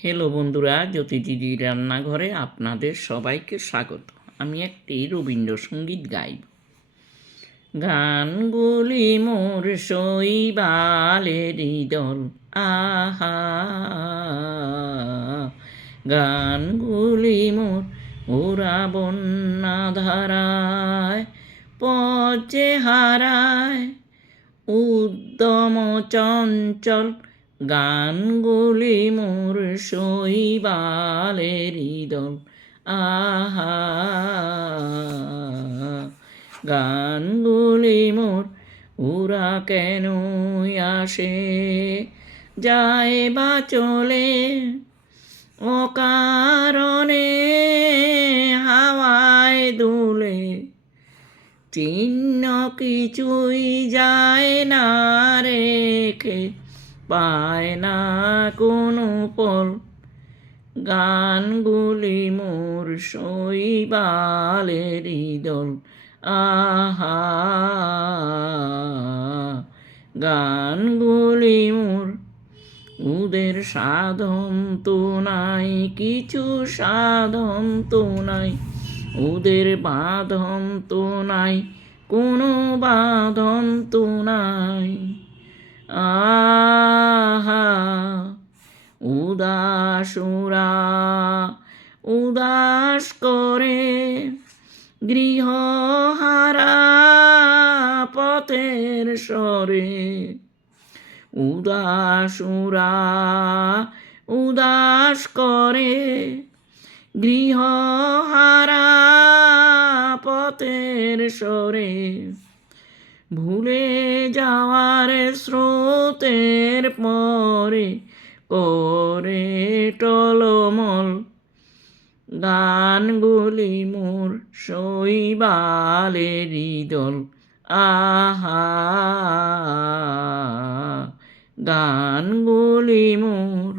Hello বন্ধুরা, জ্যোতিদিদি রান্নাঘরে আপনাদের সবাইকে স্বাগত। আমি একটি রবীন্দ্রসঙ্গীত গাইব। গানগুলি মোর শৈবালেরই দল, আহা গানগুলি মোর ওরা বন্যা ধারায় পচে হারায় উদ্যম চঞ্চল। গানগুলি মোর শৈবালেরই দল, আহা গানগুলি মোর ওরা কেন আসে যায় বা চলে অকারণে হাওয়ায় দুলে। চিহ্ন কিছুই যায় না রেখে, পায় না কোনো পল। গানগুলি মোর শৈবালেরই দল, আহা গানগুলি মোর ওদের সাধন তো নাই, কিছু সাধন তো নাই ওদের, বাঁধন তো নাই, কোনো বাঁধন তো নাই। আহা উদাসুরা উদাস করে গৃহহারা পথের স্বরে। উদাসুরা উদাস করে গৃহহারা পথের স্বরে। ভুলে যাওয়ার স্রোতের পরে করে টলমল। গানগুলি মোর শৈবালেরই দল, আহা গানগুলি মোর